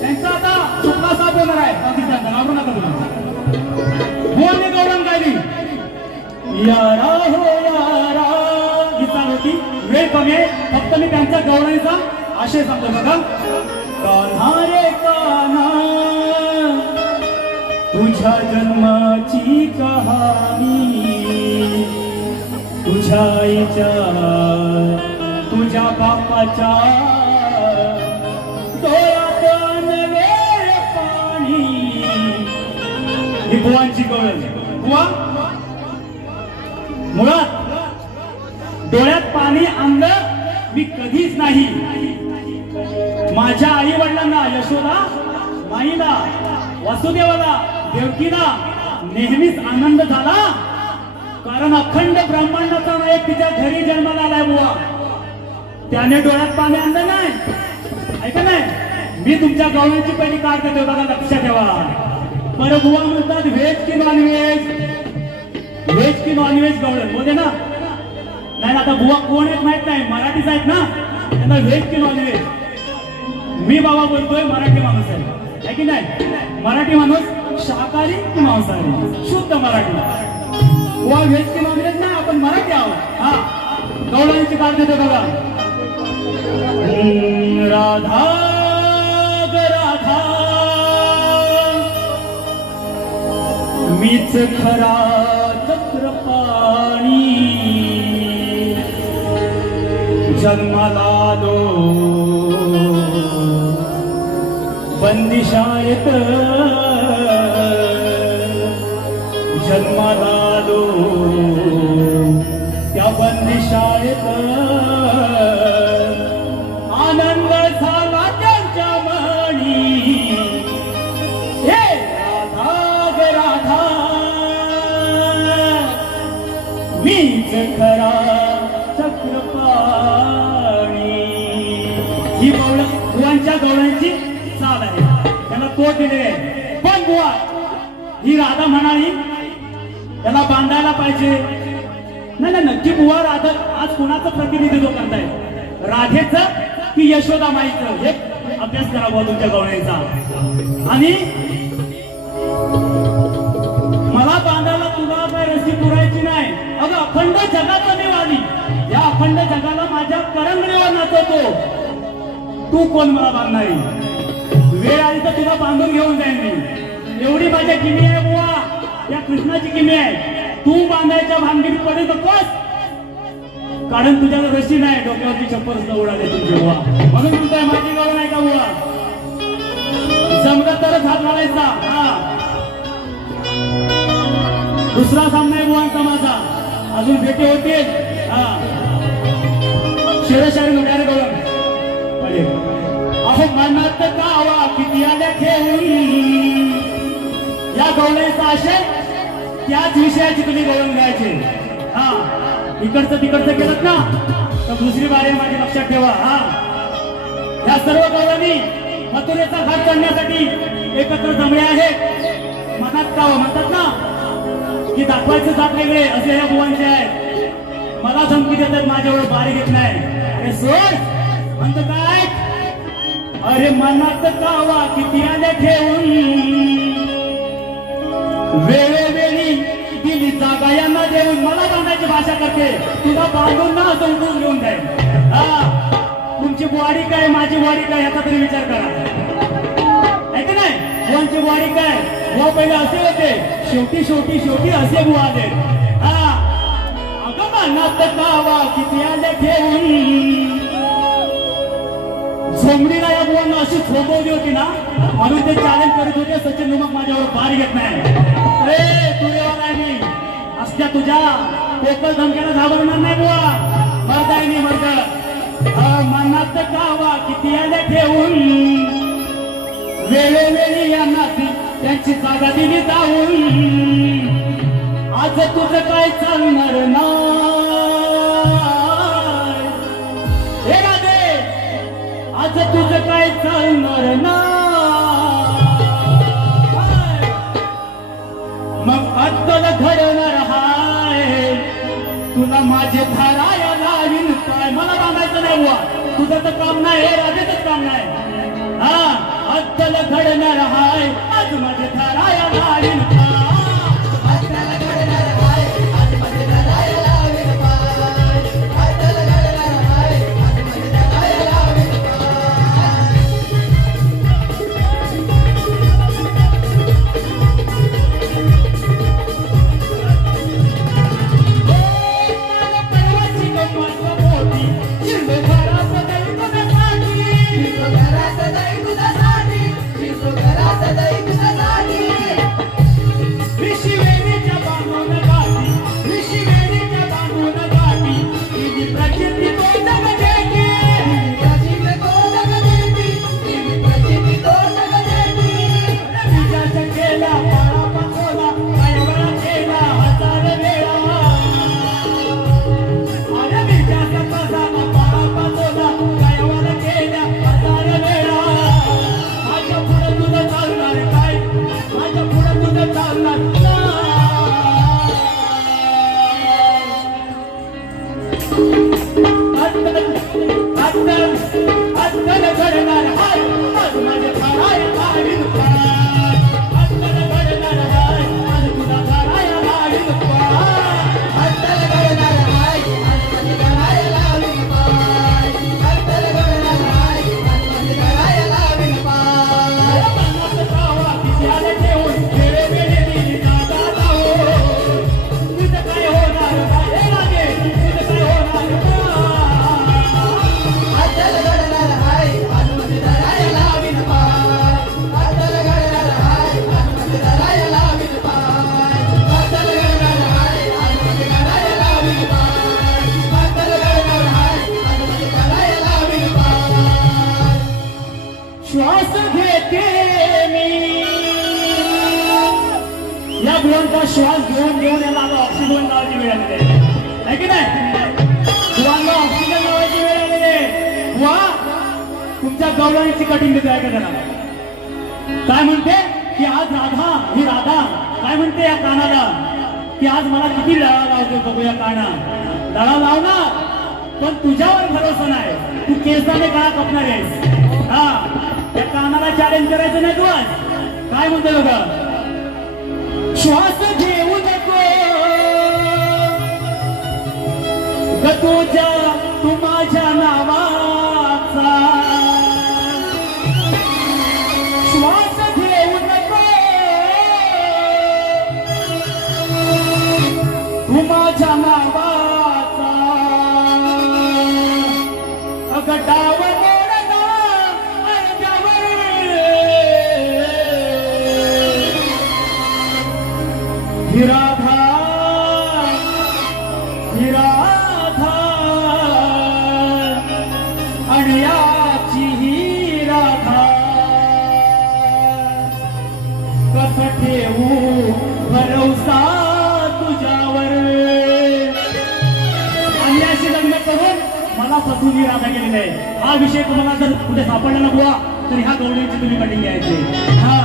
त्यांचा आता चुकला साफ होणार आहे. पाकिस्तानचा. घाबरू नका तुम्ही. बोलणे गौरव गायली. यारा हो यारा. ही होती. वेळ कमी आहे. फक्त मी त्यांच्या गौरवाचा आशय सांगतो बघा. कान्हा रे कान्हा. तुझ्या जन्माची कहाणी. तुझ्या आईच्या तुझ्या बापाच्या ही बुवांची कळण बुवा मुळात डोळ्यात पाणी आणलं मी कधीच नाही. माझ्या आई वडिलांना यशोदा माईला वासुदेवाला देवकीला नेहमीच आनंद झाला. कारण अखंड ब्रह्मांडाचा नायक तिच्या घरी जन्माला आलाय बुवा. त्याने डोळ्यात पाणी आणलं नाही. ऐका नाही? मी तुमच्या गवळ्यांची पहिली कार्ड देतो बघा लक्ष ठेवा. परगुवा म्हणतात व्हेज की नॉन व्हेज व्हेज की नॉन व्हेज गवळण. बोलते ना? नाही आता बुवा कोण आहेत माहीत नाही. मराठीच आहेत ना? त्यांना व्हेज की नॉन व्हेज मी बाबा बोलतोय मराठी माणूस आहे. की नाही? मराठी माणूस शाकाहारी की मांसाहारी? शुद्ध मराठी. बुवा व्हेज की नॉन व्हेज नाही आपण मराठी आहोत. हा. गवळांची काळ देतो बघा. राधा मीच खरा चक्रपाणी जन्माला दो बंदिशायत. जन्माला दो त्या बंदिशायत. त्याला पण बुवा ही राधा म्हणाली त्याला बांधायला पाहिजे. नाही नाही नक्की बुवा राधा आज कुणाचं प्रतिनिधित्व करताय? राधेचं की यशोदा माईचं हे अभ्यास करा तुमच्या गवण्याचा आणि मला बांधायला तुला काय रस्सी पुरायची नाही. अगं अखंड जगाचा देव आली या अखंड जगाला माझ्या करंगणीवर नाचवतो. तू कोण मला बांधणारी? वेळ आली तर तुला बांधून घेऊन जाईन मी. एवढी माझ्या किमी आहे बुवा. या कृष्णाची किमी आहे. तू बांधायच्या भानगडीत पडू नकोस. कारण तुझ्या रशी नाही. डोक्यावरची चप्पल सुद्धा उडाले तुझे बुवा. म्हणून तुझ्या माझी गरज नाही का बुवा? जमलं तरच हात घालायचा. हा. दुसरा सामना आहे बुवांचा माझा. अजून भेटी होतील. हा. शिरशारी मनात गावा किती आल्या ठेवून या गवळ्याचा आशय त्याच विषयाची तुम्ही गवळण घ्यायचे. हा इकडचं तिकडचं केलं ना? तर दुसरी बारी माझी लक्षात ठेवा हा. या सर्व गवळणी मथुरेचा घाट करण्यासाठी एकत्र जमले आहेत. मनात गाव म्हणतात ना? की दाखवायचं जात वेगळे असे या बुवांचे आहेत. मला धमकी देतात माझ्यावर बारी घेत नाही. अरे सोड! म्हणतो काय? अरे मनात गावा किती आल्या ठेवून? वेळोवेळी दिली जागा यांना देऊन मला बांधायची भाषा करते. तुला बांधून ना असं उठून घेऊन जाईल. हा. तुमची वाडी काय माझी वाडी काय याचा तरी विचार करा. ऐक नाही? बुवांची वाडी काय? वा पहिले असे होते. शेवटी शेवटी शेवटी असे बुवा आले. हा. अगं मनात गावा किती आले ठेवून? झोंबडीला या मुलांना अशी झोपवली होती ना म्हणून ते चॅलेंज करत होते सचिन निमक माझ्यावर पार घेत नाही. अरे तू येवा नाही मी. असल्या तुझ्या. पोकळ धमक्याला घाबरणार नाही बुवा. मर्द आहे मी अ, मनात गावा किती आले ठेवून? वेळोवेळी यांना त्यांची जागा दिली जाऊन. आज तुझं काय चालणार ना? असं तुझं काय चालणार ना? मग आत्ताला घडवणार हाय. तुला माझे थाराया लावीन काय? मला बांधायचं नाही बुवा. तुझं तर काम नाही हे राजेच काम नाही. हा आत्ताला घडणार हाय. आज माझे थाराया लावीन या श्वास घेऊन घेऊन याला आता ऑक्सिजन लावायची वेळ आलेली आहे की नाही गुणांना ऑक्सिजन लावायची वेळ आलेली आहे वा तुमच्या गवळणीची कटिंग देते ऐका जरा काय म्हणते की आज राधा ही राधा काय म्हणते या कानाला की आज मला किती लळा लावते बघू या काना लळा लाव ना पण तुझ्यावर भरोसा नाही तू केसाने का कपणार आहेस हा त्या कानाला चॅलेंज करायचं नाही तू आज काय म्हणते बघा? श्वास घेऊ नको. ग तुझ्या तू माझ्या नावा ही राधा ही राधा. आणि याची ही राधा. कस ठेवू भरवसा तुझ्यावर? आणि अशी लग्न करून मला फसवून ही राधा गेलेली आहे हा विषय तुम्हाला जर कुठे सापडला ना तर ह्या गवळीची तुम्ही कटिंग घ्यायची. हा